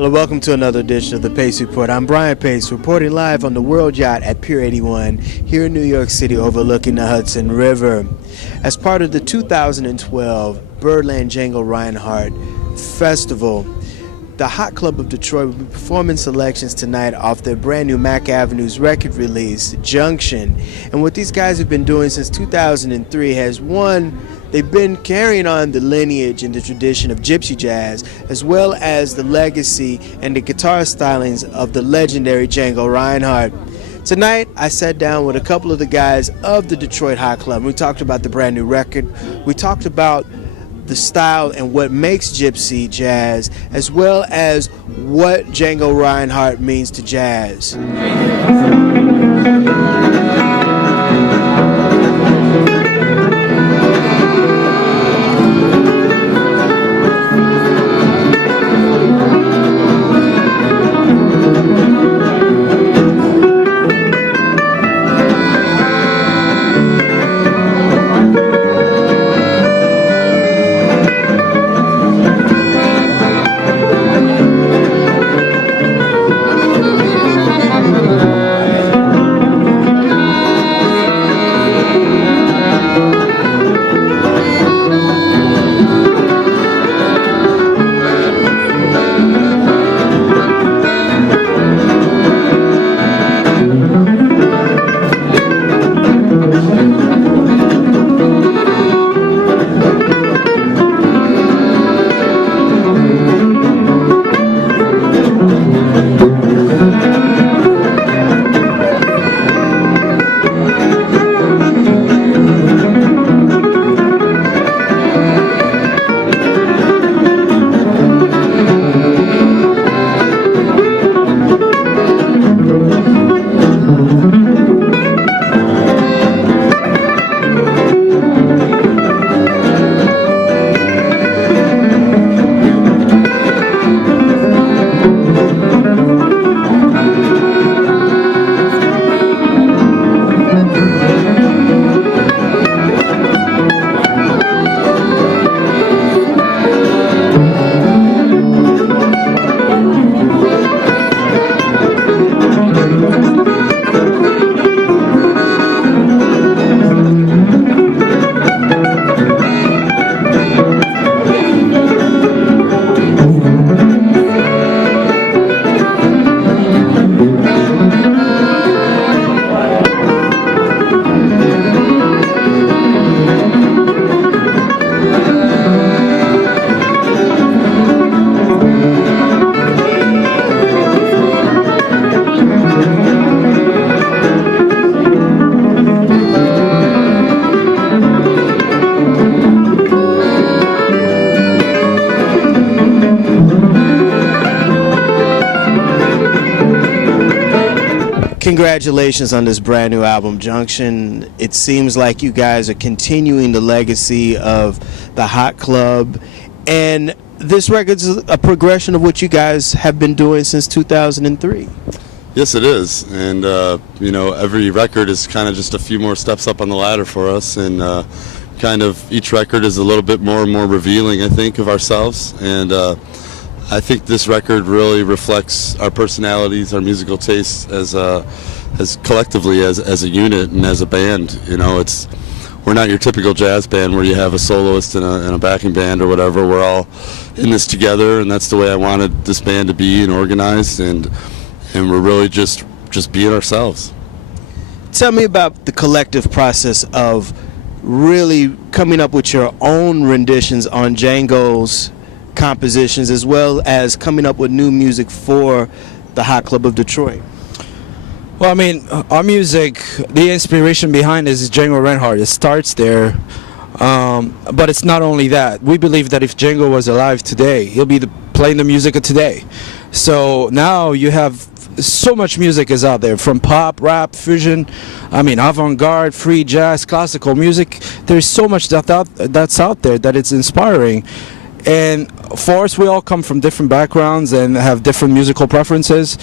Hello, welcome to another edition of the Pace Report. I'm Brian Pace, reporting live on the World Yacht at Pier 81 here in New York City overlooking the Hudson River. As part of the 2012 Birdland Django Reinhardt Festival, the Hot Club of Detroit will be performing selections tonight off their brand new Mack Avenue's record release, Junction. And what these guys have been doing since 2003 has they've been carrying on the lineage and the tradition of Gypsy Jazz, as well as the legacy and the guitar stylings of the legendary Django Reinhardt. Tonight, I sat down with a couple of the guys of the Detroit Hot Club. We talked about the brand new record. We talked about the style and what makes Gypsy Jazz, as well as what Django Reinhardt means to jazz. Congratulations on this brand new album, Junction. It seems like you guys are continuing the legacy of the Hot Club, and this record's a progression of what you guys have been doing since 2003. Yes, it is, and every record is kind of just a few more steps up on the ladder for us, and kind of each record is a little bit more and more revealing, I think, of ourselves, and I think this record really reflects our personalities, our musical tastes as collectively as a unit and as a band. We're not your typical jazz band where you have a soloist and a backing band or whatever. We're all in this together, and that's the way I wanted this band to be and organized, and we're really just being ourselves. Tell me about the collective process of really coming up with your own renditions on Django's compositions, as well as coming up with new music for the Hot Club of Detroit. Well, I mean, our music, the inspiration behind it is Django Reinhardt. It starts there, but it's not only that. We believe that if Django was alive today, he'll be playing the music of today. So now you have so much music is out there, from pop, rap, fusion, avant-garde, free jazz, classical music. There's so much that's out there that it's inspiring. And for us, we all come from different backgrounds and have different musical preferences.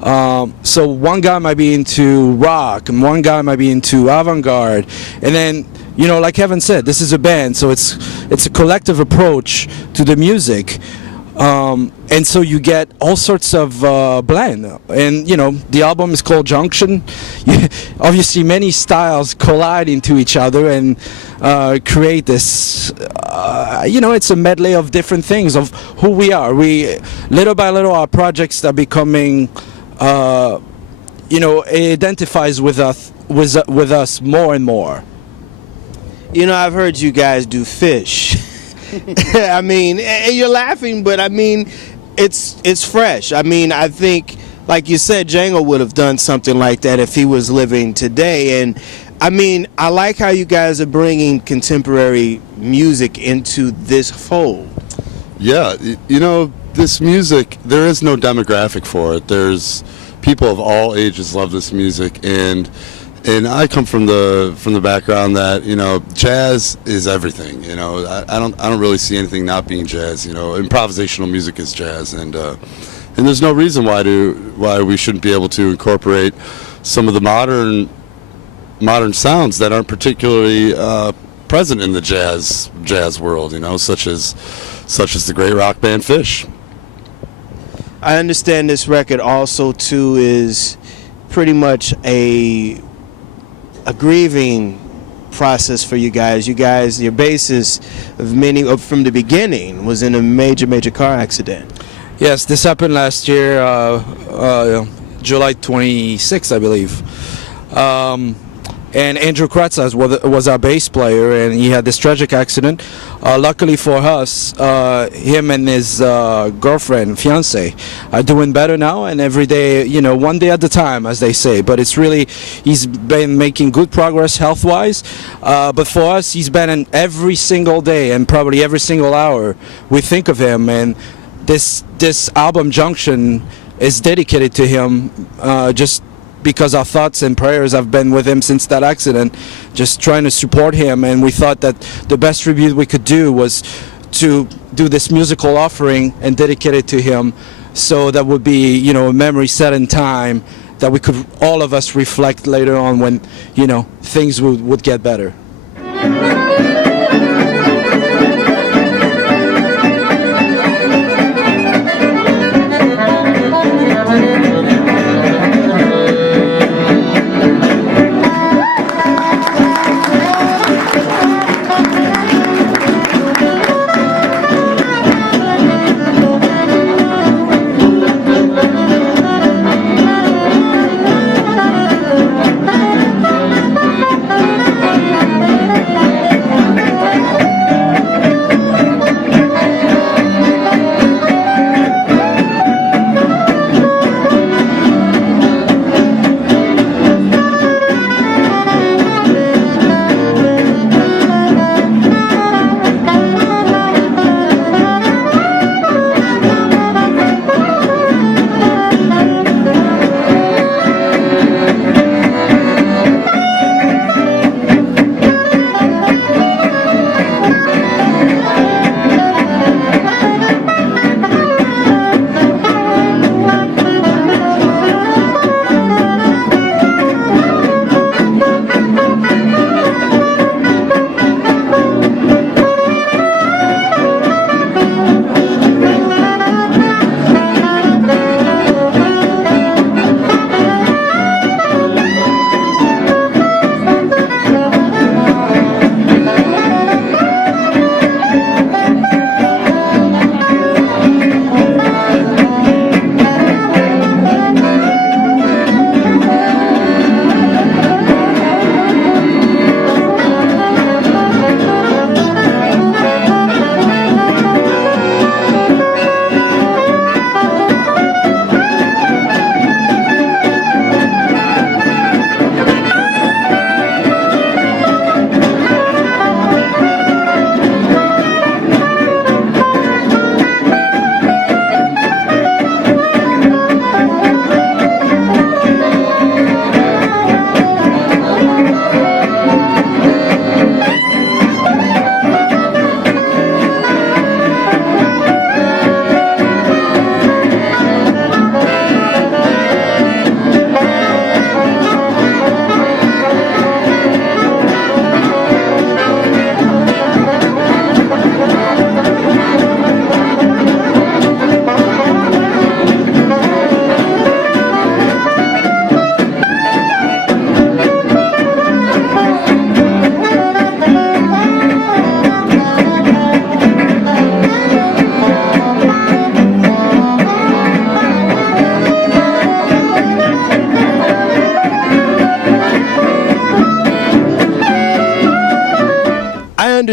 So one guy might be into rock, and one guy might be into avant-garde, and then, you know, like Evan said, this is a band, so it's a collective approach to the music. And so you get all sorts of blend. And you know, the album is called Junction. Obviously many styles collide into each other and create this, you know, it's a medley of different things of who we are. We, little by little, our projects are becoming, you know, it identifies with us more and more. You know, I've heard you guys do Fish. I mean, and you're laughing, but I mean, it's fresh. I mean, I think, like you said, Django would have done something like that if he was living today. And I mean, I like how you guys are bringing contemporary music into this fold. Yeah, you know, this music, there is no demographic for it. There's people of all ages love this music, and I come from the background that, you know, jazz is everything. You know, I don't really see anything not being jazz. You know, improvisational music is jazz, and there's no reason why we shouldn't be able to incorporate some of the modern sounds that aren't particularly present in the jazz world. You know, such as the great rock band Fish. I understand this record also too is pretty much a grieving process for you guys. You guys, your bassist from the beginning was in a major car accident. Yes, this happened last year, July 26th, I believe. And Andrew Kratzas was our bass player, and he had this tragic accident. Luckily for us, him and his girlfriend, fiance, are doing better now, and every day, you know, one day at a time, as they say. But it's really, he's been making good progress health-wise. But for us, he's been in every single day and probably every single hour we think of him. And this album, Junction, is dedicated to him, just because our thoughts and prayers have been with him since that accident, just trying to support him. And we thought that the best tribute we could do was to do this musical offering and dedicate it to him, so that would be, you know, a memory set in time that we could, all of us, reflect later on when, you know, things would get better.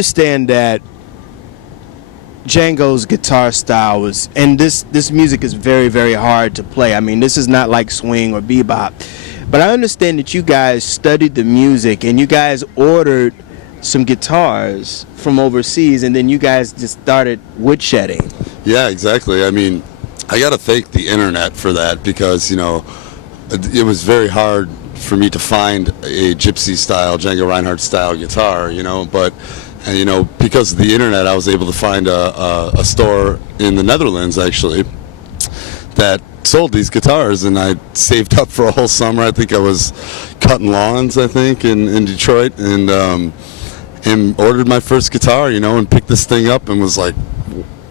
understand that Django's guitar style was, and this music is very, very hard to play. I mean, this is not like swing or bebop. But I understand that you guys studied the music and you guys ordered some guitars from overseas, and then you guys just started woodshedding. Yeah, exactly. I mean, I got to thank the internet for that, because, you know, it was very hard for me to find a Gypsy style, Django Reinhardt style guitar, you know, but, and, you know, because of the internet, I was able to find a store in the Netherlands, actually, that sold these guitars, and I saved up for a whole summer. I think I was cutting lawns, I think, in Detroit, and ordered my first guitar, you know, and picked this thing up and was like,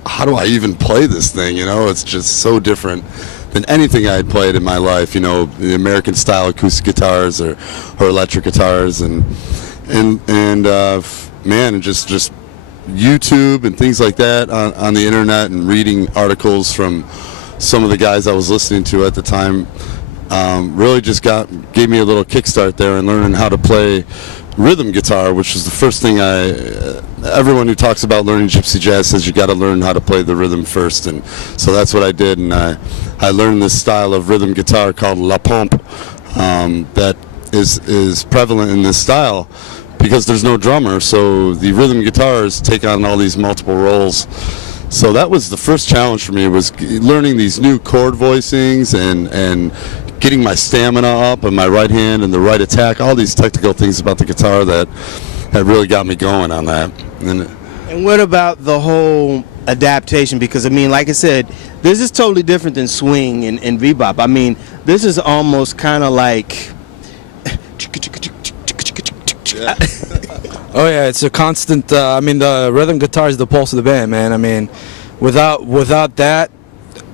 how do I even play this thing, you know? It's just so different than anything I had played in my life, you know, the American style acoustic guitars or electric guitars, and man, just YouTube and things like that on the internet, and reading articles from some of the guys I was listening to at the time, really just gave me a little kickstart there in learning how to play rhythm guitar, which is the first thing everyone who talks about learning Gypsy Jazz says you got to learn how to play the rhythm first, and so that's what I did, and I learned this style of rhythm guitar called La Pompe, that is prevalent in this style because there's no drummer, so the rhythm guitars take on all these multiple roles. So that was the first challenge for me, was learning these new chord voicings and getting my stamina up and my right hand and the right attack, all these technical things about the guitar that really got me going on that. And what about the whole adaptation? Because, I mean, like I said, this is totally different than swing and bebop. I mean, this is almost kind of like... Yeah. Oh yeah, it's a constant. I mean, the rhythm guitar is the pulse of the band, man. I mean, without that,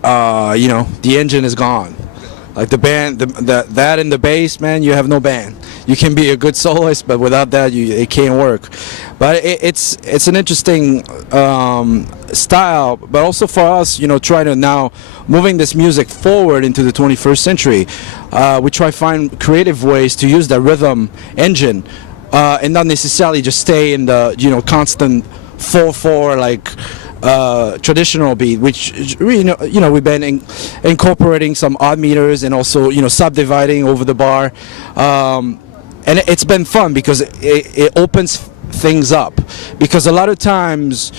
you know, the engine is gone. Like the band, that and the bass, man, you have no band. You can be a good soloist, but without that, it can't work. But it's an interesting style, but also for us, you know, trying to now moving this music forward into the 21st century, we try to find creative ways to use that rhythm engine. And not necessarily just stay in the, you know, constant 4/4 like traditional beat, which you know we've been incorporating some odd meters and also, you know, subdividing over the bar, and it's been fun because it opens things up, because a lot of times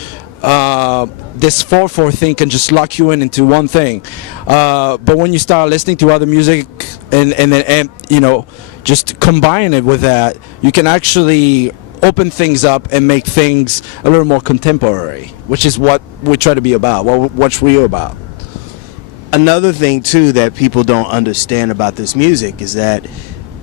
this 4/4 thing can just lock you into one thing, but when you start listening to other music and then you know, just combine it with that, you can actually open things up and make things a little more contemporary, which is what we try to be about, what we're about. Another thing, too, that people don't understand about this music is that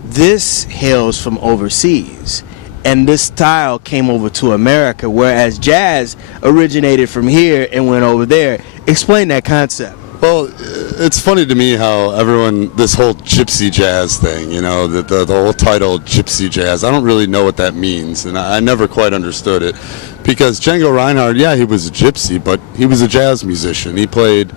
this hails from overseas, and this style came over to America, whereas jazz originated from here and went over there. Explain that concept. Well, it's funny to me how this whole Gypsy Jazz thing, you know, the whole title Gypsy Jazz, I don't really know what that means, and I never quite understood it, because Django Reinhardt, yeah, he was a gypsy, but he was a jazz musician. He played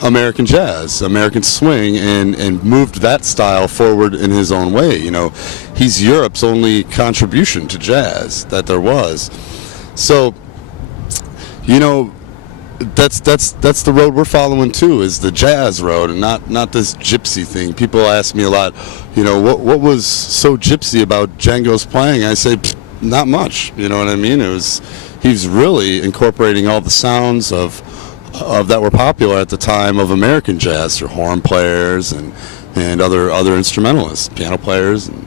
American jazz, American swing, and moved that style forward in his own way. You know, he's Europe's only contribution to jazz that there was. So, you know, that's the road we're following too, is the jazz road, and not this gypsy thing. People ask me a lot, you know, what was so gypsy about Django's playing? I say, not much. You know what I mean? He's really incorporating all the sounds of that were popular at the time of American jazz, through horn players and other instrumentalists, piano players, and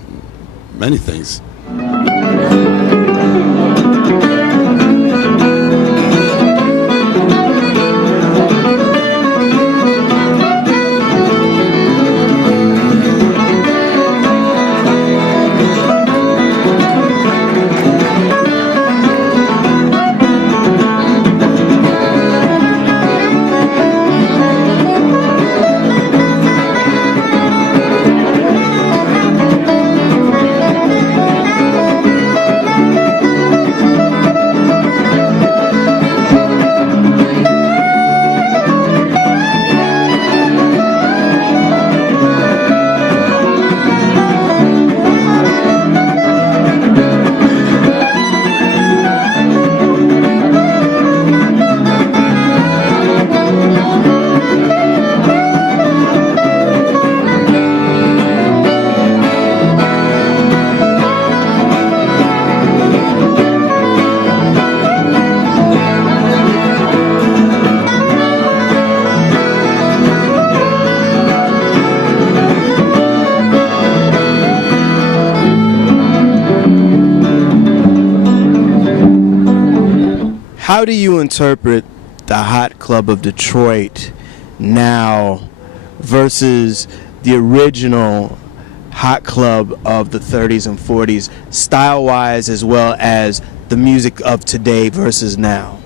many things. How do you interpret the Hot Club of Detroit now versus the original Hot Club of the 30s and 40s, style-wise as well as the music of today versus now?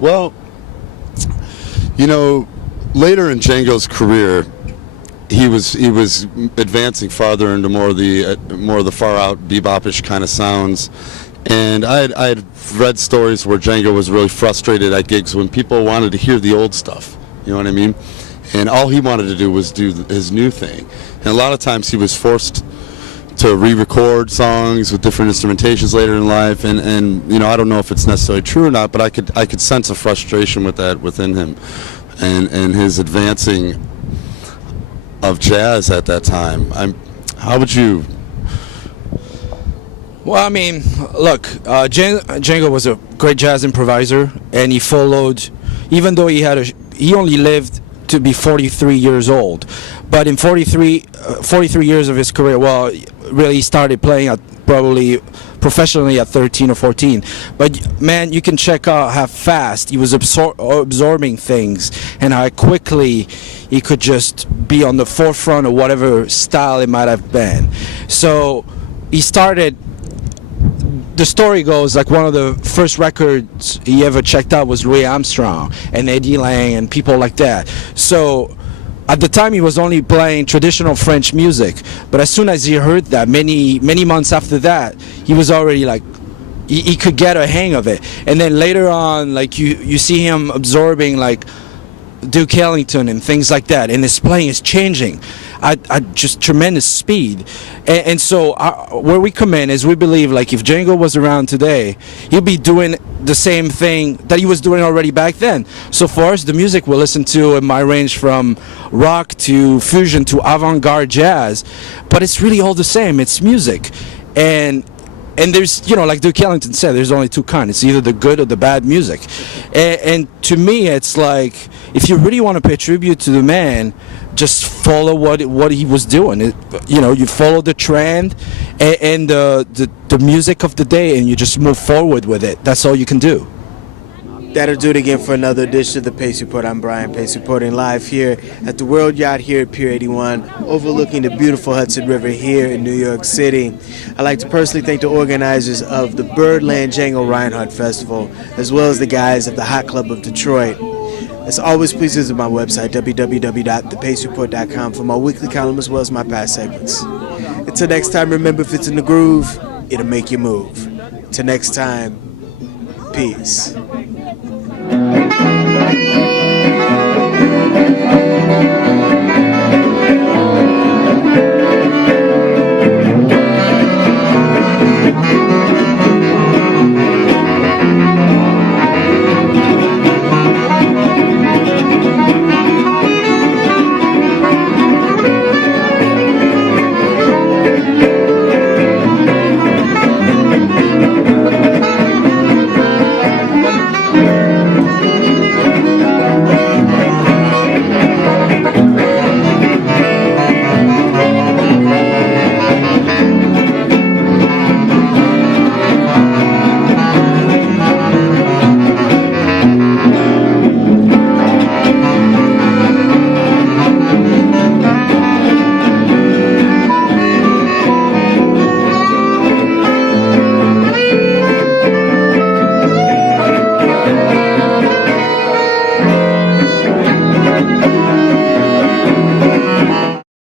Well, you know, later in Django's career, he was advancing farther into more of the far out bebopish kind of sounds, and I had read stories where Django was really frustrated at gigs when people wanted to hear the old stuff. You know what I mean? And all he wanted to do was do his new thing. And a lot of times he was forced to re-record songs with different instrumentations later in life. And you know, I don't know if it's necessarily true or not, but I could sense a frustration with that within him, and his advancing of jazz at that time. How would you? Well, I mean, look, Django was a great jazz improviser, and he followed, even though he only lived to be 43 years old, but in 43 years of his career, well, really he started playing at probably professionally at 13 or 14. But man, you can check out how fast he was absorbing things, and how quickly he could just be on the forefront of whatever style it might have been. So he started. The story goes like one of the first records he ever checked out was Louis Armstrong and Eddie Lang and people like that. So at the time he was only playing traditional French music, but as soon as he heard that, many months after that, he was already like, he could get a hang of it. And then later on, like you see him absorbing like Duke Ellington and things like that, and his playing is changing at just tremendous speed. And so where we come in is we believe like if Django was around today, he'd be doing the same thing that he was doing already back then. So for us, the music we listen to might range from rock to fusion to avant-garde jazz, but it's really all the same. It's music. And there's, you know, like Duke Ellington said, there's only two kinds. It's either the good or the bad music. And to me, it's like, if you really want to pay tribute to the man, just follow what he was doing. You follow the trend and the music of the day, and you just move forward with it. That's all you can do. That'll do it again for another edition of the Pace Report. I'm Brian Pace, reporting live here at the World Yacht here at Pier 81, overlooking the beautiful Hudson River here in New York City. I'd like to personally thank the organizers of the Birdland Django Reinhardt Festival, as well as the guys of the Hot Club of Detroit. As always, please visit my website, www.thepacereport.com, for my weekly column as well as my past segments. Until next time, remember, if it's in the groove, it'll make you move. Till next time, peace.